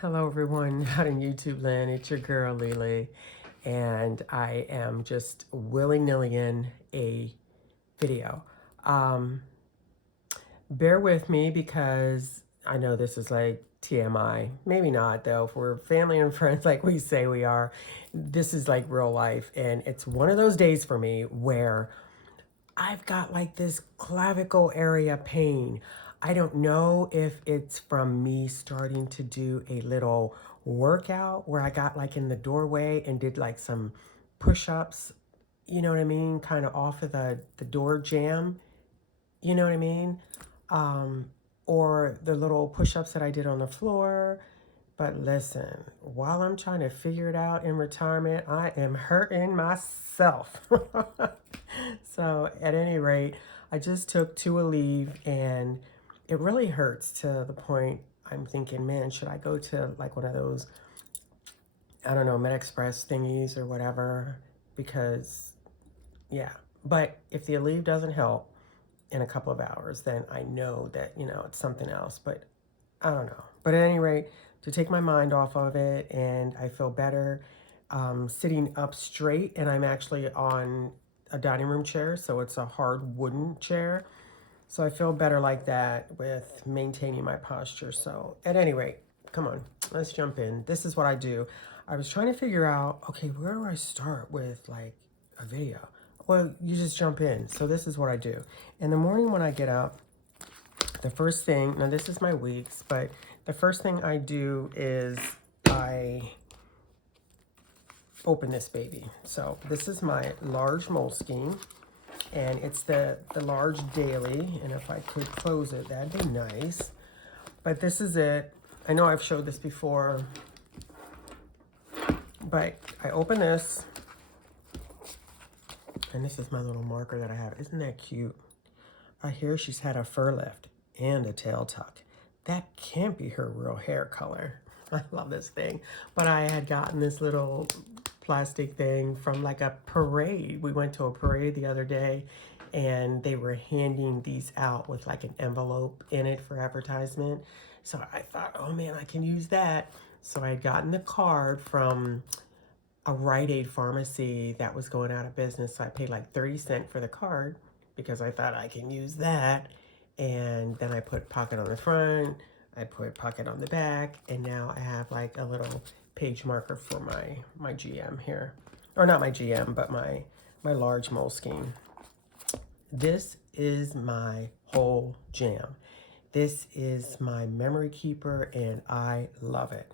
Hello everyone out in YouTube land. It's your girl Lily, and I am just willy-nilly in a video. Um, Bear with me because I know this is like TMI. Maybe not though. If we're family and friends like we say we are, this is like real life, and it's one of those days for me where I've got like this clavicle area pain. I don't know if it's from me starting to do a little workout where I got like in the doorway and did like some push-ups, you know what I mean? Kind of off of the door jamb, you know what I mean? Um, or the little push-ups that I did on the floor. But listen, while I'm trying to figure it out in retirement, I am hurting myself. So at any rate, I just took 2 a leave and it really hurts to the point I'm thinking, man, should I go to like one of those, I don't know, Med Express thingies or whatever? Because, yeah. But if the Aleve doesn't help in a couple of hours, then I know that, it's something else. But I don't know. But at any rate, to take my mind off of it, and I feel better sitting up straight, and I'm actually on a dining room chair, so it's a hard wooden chair. So I feel better like that with maintaining my posture. So at any rate, come on, let's jump in. This is what I do. I was trying to figure out, okay, where do I start with like a video? Well, you just jump in. So this is what I do. In the morning when I get up, the first thing, now this is my weeks, but the first thing I do is I open this baby. So this is my large Moleskine, and it's the large daily, and if I could close it, that'd be nice. But this is it. I know I've showed this before, but I open this, and this is my little marker that I have. Isn't that cute? I hear she's had a fur lift and a tail tuck. That can't be her real hair color. I love this thing. But I had gotten this little plastic thing from like a parade. We went to a parade the other day and they were handing these out with like an envelope in it for advertisement. So I thought, oh man, I can use that. So I had gotten the card from a Rite Aid pharmacy that was going out of business. So I paid like 30 cents for the card because I thought I can use that. And then I put pocket on the front, I put pocket on the back, and now I have like a little page marker for my GM here. Or not my GM, but my large Moleskine. This is my whole jam. This is my memory keeper, and I love it.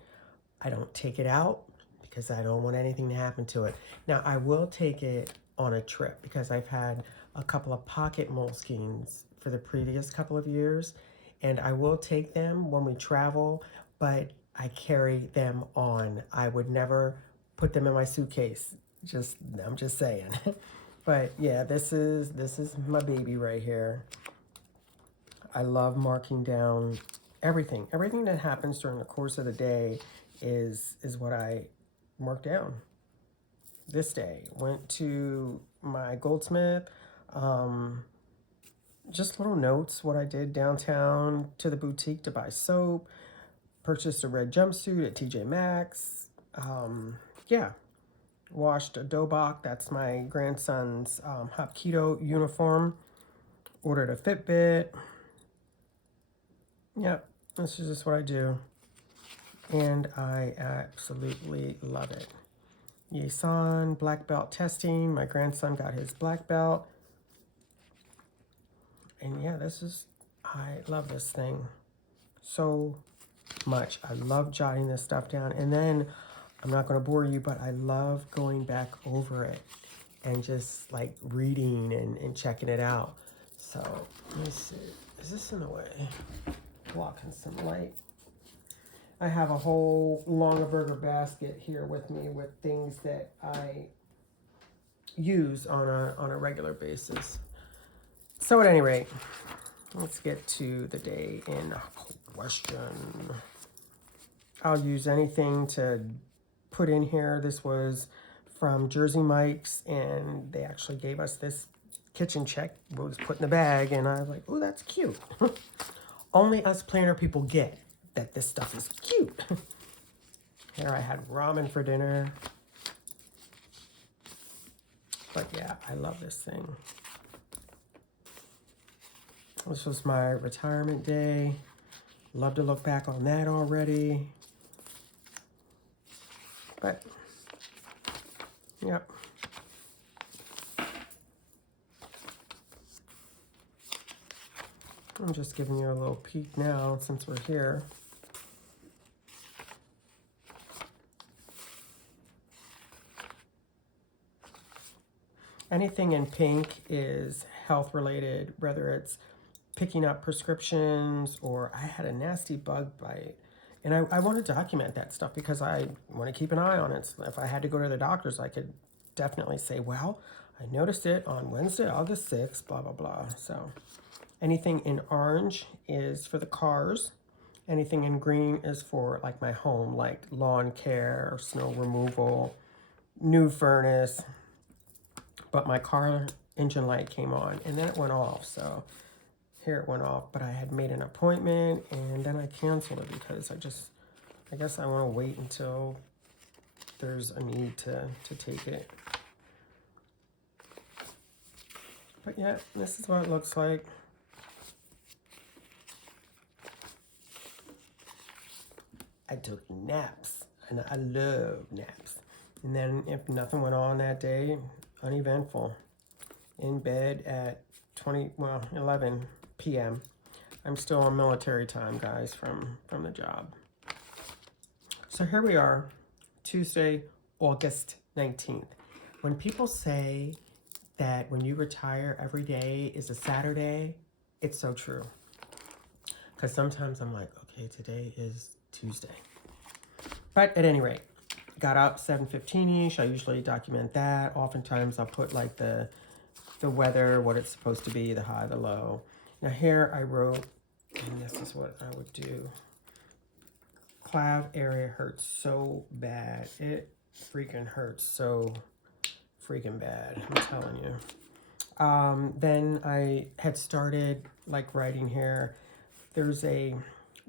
I don't take it out because I don't want anything to happen to it. Now, I will take it on a trip because I've had a couple of pocket Moleskines for the previous couple of years, and I will take them when we travel, but I carry them on. I would never put them in my suitcase. I'm just saying. But yeah, this is my baby right here. I love marking down everything. Everything that happens during the course of the day is what I mark down. This day went to my goldsmith, just little notes, what I did downtown to the boutique to buy soap, purchased a red jumpsuit at TJ Maxx. Yeah, washed a Dobok, that's my grandson's Hapkido uniform, ordered a Fitbit. Yep, this is just what I do, and I absolutely love it. Yesan, black belt testing. My grandson got his black belt. And yeah, I love this thing so much. I love jotting this stuff down. And then, I'm not going to bore you, but I love going back over it and just like reading and checking it out. So, let me see. Is this in the way? Blocking some light. I have a whole Longaberger basket here with me with things that I use on a regular basis. So at any rate, let's get to the day in question. I'll use anything to put in here. This was from Jersey Mike's, and they actually gave us this kitchen check. It was put in the bag, and I was like, oh, that's cute. Only us planner people get that this stuff is cute. Here I had ramen for dinner. But yeah, I love this thing. This was my retirement day. Love to look back on that already. But, yep. I'm just giving you a little peek now since we're here. Anything in pink is health related, whether it's picking up prescriptions or I had a nasty bug bite. And I want to document that stuff because I want to keep an eye on it. So if I had to go to the doctors, I could definitely say, well, I noticed it on Wednesday, August 6th, blah, blah, blah. So anything in orange is for the cars. Anything in green is for like my home, like lawn care or snow removal, new furnace. But my car engine light came on and then it went off. So here it went off, but I had made an appointment and then I canceled it because I guess I want to wait until there's a need to take it. But yeah, this is what it looks like. I took naps and I love naps. And then if nothing went on that day, uneventful. In bed at 11 p.m. I'm still on military time, guys, from the job. So here we are, Tuesday, August 19th. When people say that when you retire, every day is a Saturday, it's so true. Because sometimes I'm like, okay, today is Tuesday. But at any rate, got up 7:15-ish. I usually document that. Oftentimes I'll put like the weather, what it's supposed to be, the high, the low. Now here I wrote, and this is what I would do. Clav area hurts so bad. It freaking hurts so freaking bad, I'm telling you. Then I had started like writing here. There's a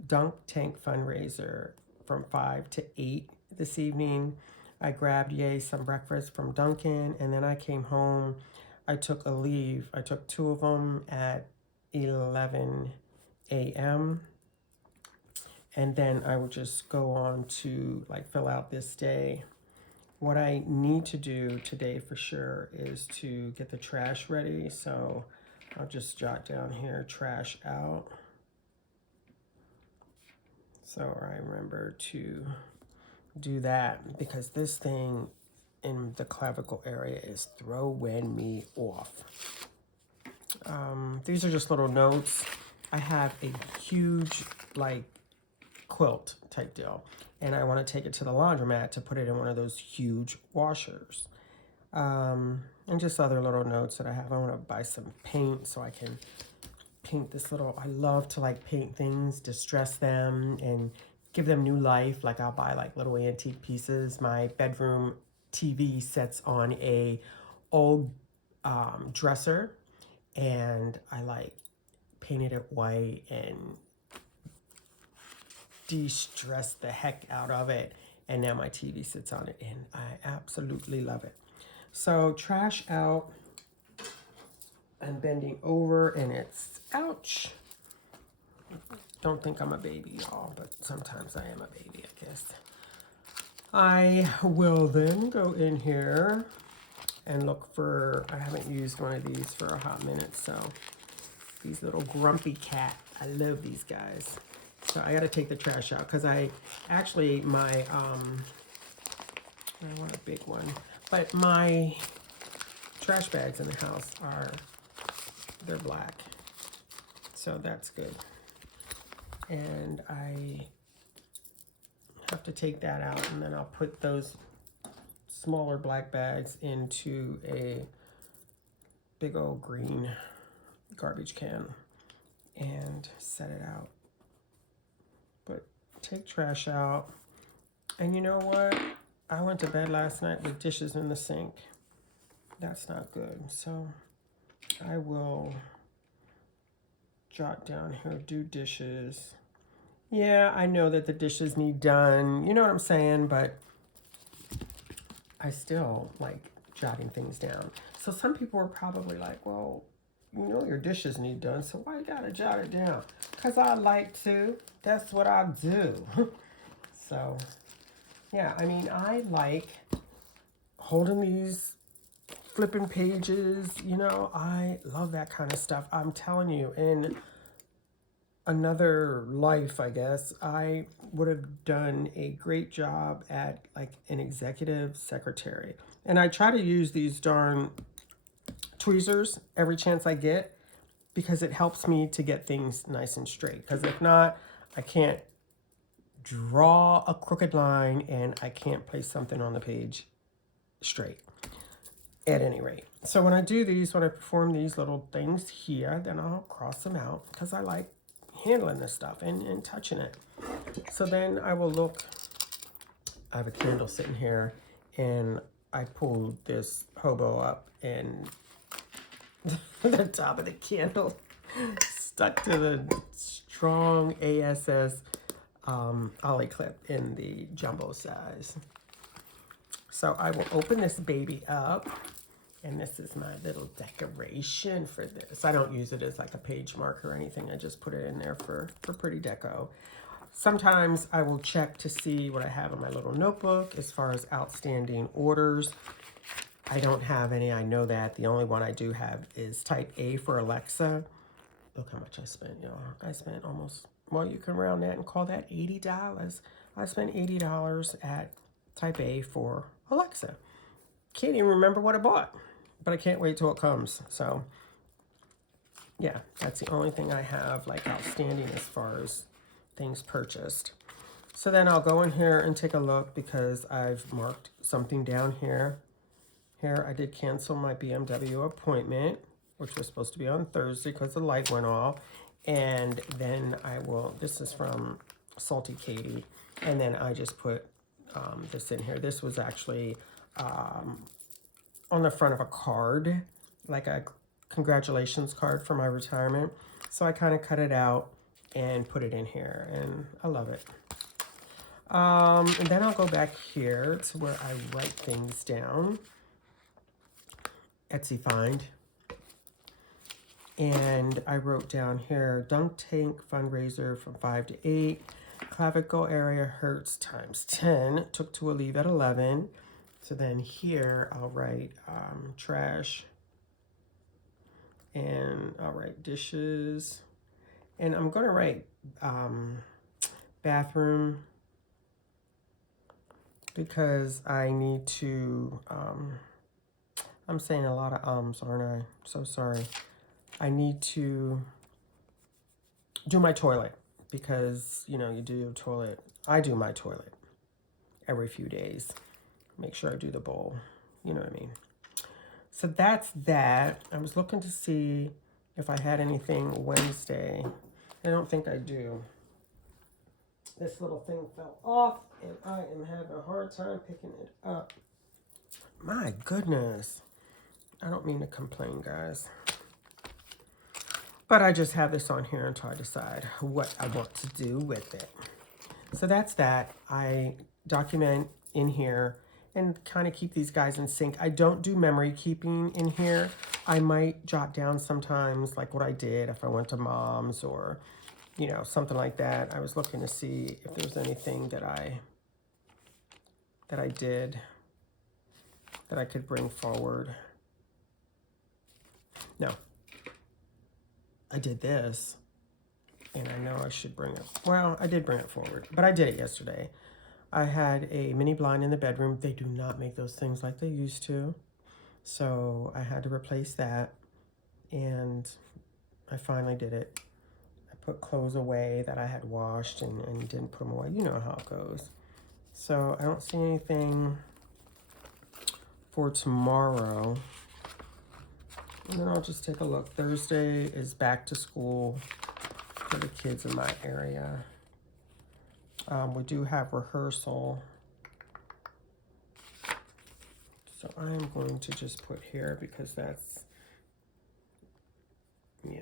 dunk tank fundraiser from 5 to 8 this evening. I grabbed some breakfast from Dunkin', and then I came home. I took a leave. I took 2 of them at 11 a.m. And then I would just go on to like fill out this day. What I need to do today for sure is to get the trash ready. So I'll just jot down here, trash out. So I remember to do that because this thing in the clavicle area is throwing me off. These are just little notes. I have a huge like quilt type deal and I want to take it to the laundromat to put it in one of those huge washers. And just other little notes that I have. I want to buy some paint so I can paint this little, I love to like paint things, distress them and give them new life. Like I'll buy like little antique pieces. My bedroom TV sits on a old dresser and I like painted it white and de-stress the heck out of it. And now my TV sits on it and I absolutely love it. So trash out. I'm bending over and it's, ouch. Don't think I'm a baby, y'all, but sometimes I am a baby, I guess. I will then go in here and look for, I haven't used one of these for a hot minute, so these little grumpy cat, I love these guys. So I got to take the trash out because I actually, I want a big one, but my trash bags in the house they're black, so that's good. And I have to take that out and then I'll put those smaller black bags into a big old green garbage can and set it out. But take trash out. And you know what? I went to bed last night with dishes in the sink. That's not good. So I will jot down here, do dishes. Yeah, I know that the dishes need done. You know what I'm saying? But I still like jotting things down. So some people are probably like, well, you know your dishes need done, so why you gotta jot it down? Because I like to. That's what I do. So, yeah, I mean, I like holding these flipping pages. You know, I love that kind of stuff. I'm telling you, in another life, I guess, I would have done a great job at like an executive secretary. And I try to use these darn tweezers every chance I get because it helps me to get things nice and straight. Because if not, I can't draw a crooked line and I can't place something on the page straight at any rate. So when I do these, when I perform these little things here, then I'll cross them out because I like handling this stuff and touching it. So then I will look, I have a candle sitting here and I pulled this hobo up and the top of the candle stuck to the strong ASS ollie clip in the jumbo size. So I will open this baby up, and this is my little decoration for this. I don't use it as like a page marker or anything. I just put it in there for pretty deco. Sometimes I will check to see what I have in my little notebook as far as outstanding orders. I don't have any, I know that. The only one I do have is type A for Alexa. Look how much I spent, y'all. I spent almost, well, you can round that and call that $80. I spent $80 at type A for Alexa. Can't even remember what I bought, but I can't wait till it comes. So yeah, that's the only thing I have like outstanding as far as things purchased. So then I'll go in here and take a look because I've marked something down here. Here I did cancel my BMW appointment, which was supposed to be on Thursday because the light went off. And then I will, this is from Salty Katie, and then I just put this in here. This was actually on the front of a card, like a congratulations card for my retirement. So I kind of cut it out and put it in here, and I love it. And then I'll go back here to where I write things down. Etsy find. And I wrote down here, dunk tank fundraiser from 5 to 8. Clavicle area hurts times 10. Took to a leave at 11. So then here I'll write trash. And I'll write dishes. And I'm going to write bathroom. Because I need to, I'm saying a lot of ums, aren't I? So sorry. I need to do my toilet because, you know, you do your toilet. I do my toilet every few days. Make sure I do the bowl. You know what I mean? So that's that. I was looking to see if I had anything Wednesday. I don't think I do. This little thing fell off and I am having a hard time picking it up. My goodness. I don't mean to complain, guys. But I just have this on here until I decide what I want to do with it. So that's that. I document in here and kind of keep these guys in sync. I don't do memory keeping in here. I might jot down sometimes like what I did if I went to mom's or, you know, something like that. I was looking to see if there's anything that I did that I could bring forward. No. I did this, and I know I should bring it. Well, I did bring it forward, but I did it yesterday. I had a mini blind in the bedroom. They do not make those things like they used to. So I had to replace that, and I finally did it. I put clothes away that I had washed and didn't put them away. You know how it goes. So I don't see anything for tomorrow. And then I'll just take a look. Thursday is back to school for the kids in my area. We do have rehearsal. So I'm going to just put here because that's, yeah.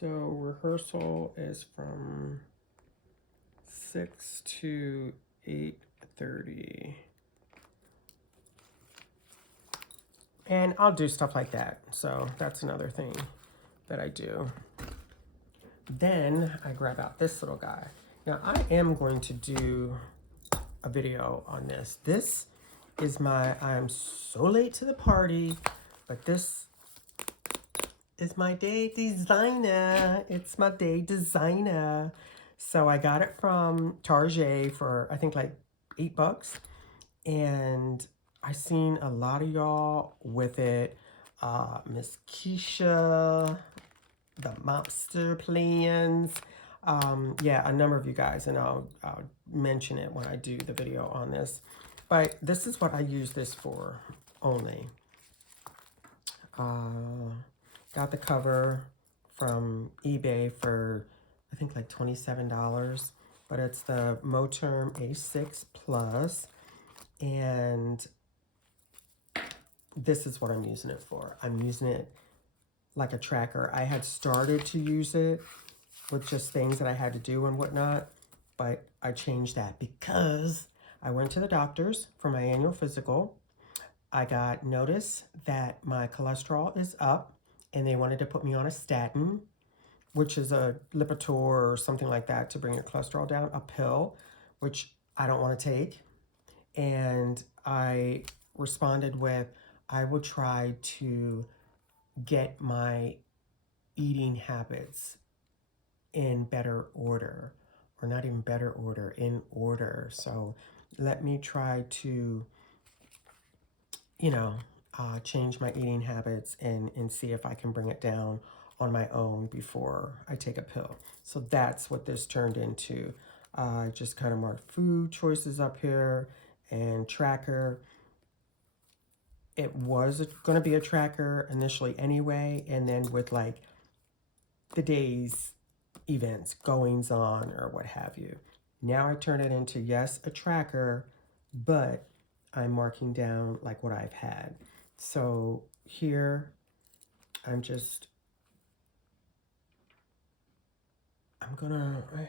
So rehearsal is from 6 to 8:30. And I'll do stuff like that. So that's another thing that I do. Then I grab out this little guy. Now I am going to do a video on this. This is I'm so late to the party, but this is my day designer. It's my day designer. So I got it from Target for I think like $8. And I seen a lot of y'all with it. Miss Keisha, the mobster plans. Yeah, a number of you guys, and I'll mention it when I do the video on this. But this is what I use this for only. Got the cover from eBay for I think like $27, but it's the Moterm A6 Plus, and this is what I'm using it for. I'm using it like a tracker. I had started to use it with just things that I had to do and whatnot, but I changed that because I went to the doctor's for my annual physical. I got notice that my cholesterol is up and they wanted to put me on a statin, which is a Lipitor or something like that to bring your cholesterol down, a pill, which I don't want to take. And I responded with, I will try to get my eating habits in better order, or not even better order, in order. So let me try to, change my eating habits and see if I can bring it down on my own before I take a pill. So that's what this turned into. I just kind of marked food choices up here and tracker. It was going to be a tracker initially anyway, and then with like the day's events, goings on, or what have you. Now I turn it into, yes, a tracker, but I'm marking down like what I've had. So here, I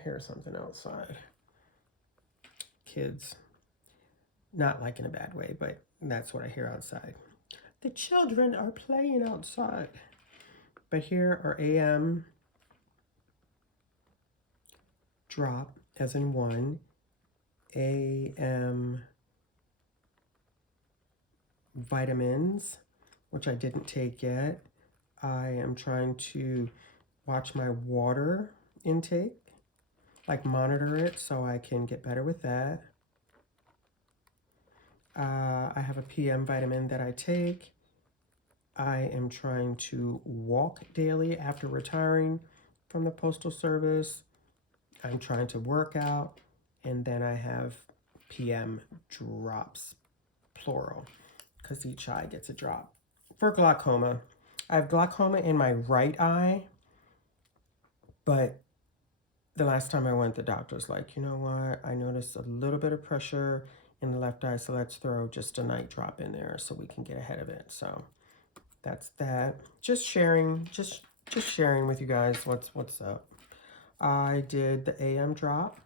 hear something outside. Kids, not like in a bad way, but that's what I hear outside. The children are playing outside. But here are AM drop, as in 1, AM vitamins, which I didn't take yet. I am trying to watch my water intake, like monitor it so I can get better with that. I have a PM vitamin that I take. I am trying to walk daily after retiring from the Postal Service. I'm trying to work out. And then I have PM drops, plural, because each eye gets a drop. For glaucoma, I have glaucoma in my right eye, but the last time I went, the doctor was like, you know what? I noticed a little bit of pressure in the left eye, so let's throw just a night drop in there so we can get ahead of it. So that's that. Just sharing with you guys what's up. I did the AM drop.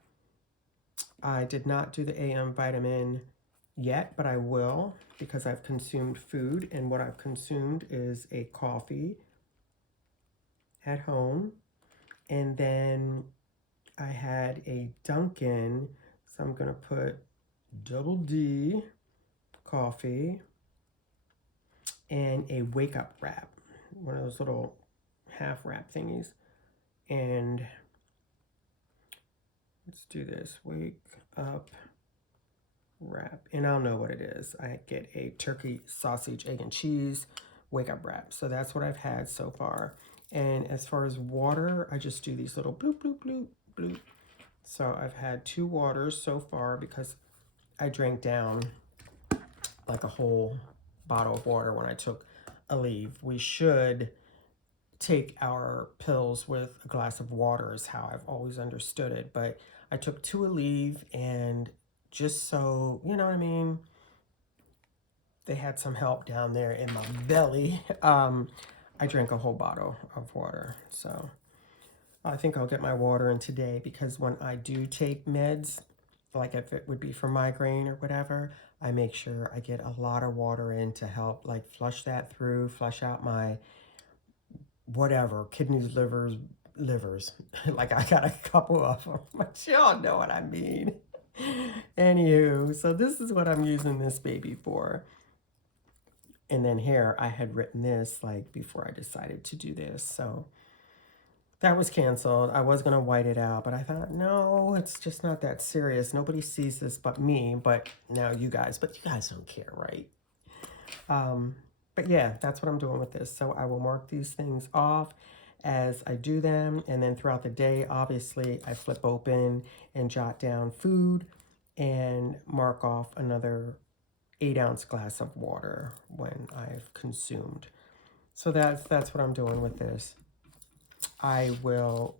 I did not do the AM vitamin yet, but I will because I've consumed food, and what I've consumed is a coffee at home, and then I had a Dunkin', so I'm gonna put double D coffee and a wake up wrap, one of those little half wrap thingies. And let's do this, wake up wrap, and I'll know what it is. I get a turkey, sausage, egg, and cheese wake up wrap. So that's what I've had so far. And as far as water, I just do these little bloop, bloop, bloop, bloop. So I've had 2 waters so far because I drank down like a whole bottle of water when I took a leave. We should take our pills with a glass of water is how I've always understood it. But I took 2 a leave, and just so, you know what I mean, they had some help down there in my belly. I drank a whole bottle of water. So I think I'll get my water in today, because when I do take meds, like if it would be for migraine or whatever, I make sure I get a lot of water in to help like flush that through, flush out my whatever, kidneys, livers. Like I got a couple of them, but y'all know what I mean. Anywho, so this is what I'm using this baby for. And then here I had written this like before I decided to do this. So that was canceled. I was going to white it out, but I thought, no, it's just not that serious. Nobody sees this but me, but now you guys. But you guys don't care, right? But yeah, that's what I'm doing with this. So I will mark these things off as I do them. And then throughout the day, obviously, I flip open and jot down food and mark off another 8-ounce glass of water when I've consumed. So that's what I'm doing with this. I will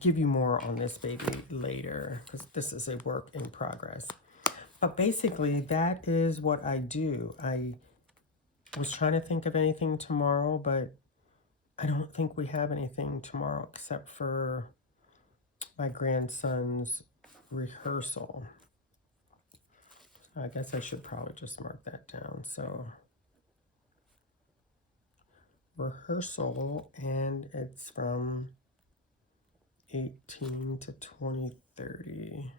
give you more on this baby later, because this is a work in progress. But basically, that is what I do. I was trying to think of anything tomorrow, but I don't think we have anything tomorrow except for my grandson's rehearsal. I guess I should probably just mark that down. So rehearsal, and it's from 18 to 20:30.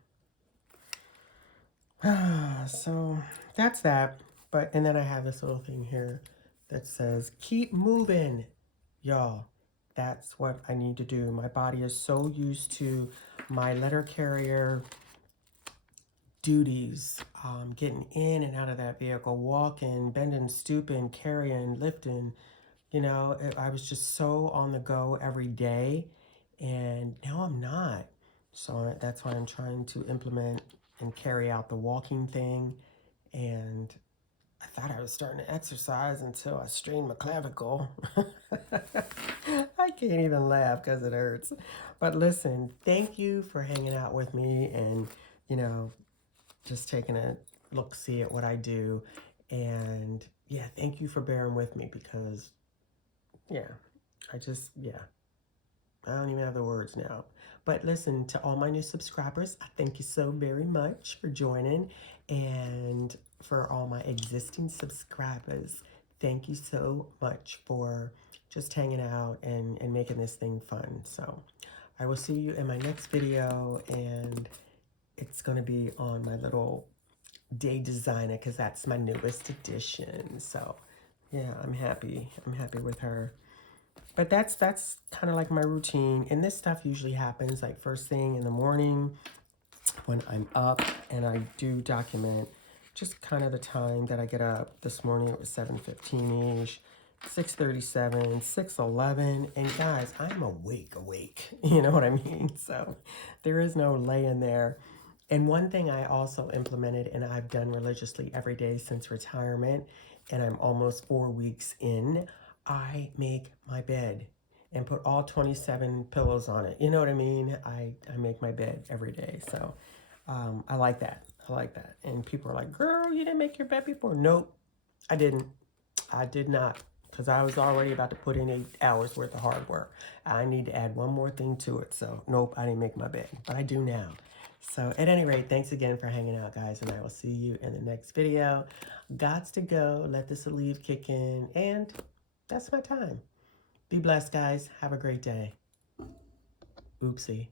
So that's that. But and then I have this little thing here that says keep moving, y'all. That's what I need to do. My body is so used to my letter carrier duties, getting in and out of that vehicle, walking, bending, stooping, carrying, lifting. You know, I was just so on the go every day, and now I'm not. So that's why I'm trying to implement and carry out the walking thing. And I thought I was starting to exercise until I strained my clavicle. I can't even laugh because it hurts. But listen, thank you for hanging out with me and, you know, just taking a look-see at what I do. And yeah, thank you for bearing with me, because yeah, I don't even have the words now. But listen, to all my new subscribers, I thank you so very much for joining. And for all my existing subscribers, thank you so much for just hanging out and making this thing fun. So I will see you in my next video, and it's going to be on my little day designer, because that's my newest edition. So yeah, I'm happy with her. But that's kind of like my routine. And this stuff usually happens like first thing in the morning when I'm up, and I do document just kind of the time that I get up. This morning it was 7:15-ish, 6:37, 6:11. And guys, I'm awake. You know what I mean? So there is no laying there. And one thing I also implemented, and I've done religiously every day since retirement, and I'm almost 4 weeks in, I make my bed and put all 27 pillows on it. You know what I mean? I make my bed every day. So I like that. And people are like, girl, you didn't make your bed before. Nope, I didn't. I did not, because I was already about to put in 8 hours worth of hard work. I need to add one more thing to it. So nope, I didn't make my bed, but I do now. So at any rate, thanks again for hanging out, guys, and I will see you in the next video. Gots to go. Let this leave kick in, and that's my time. Be blessed, guys. Have a great day. Oopsie.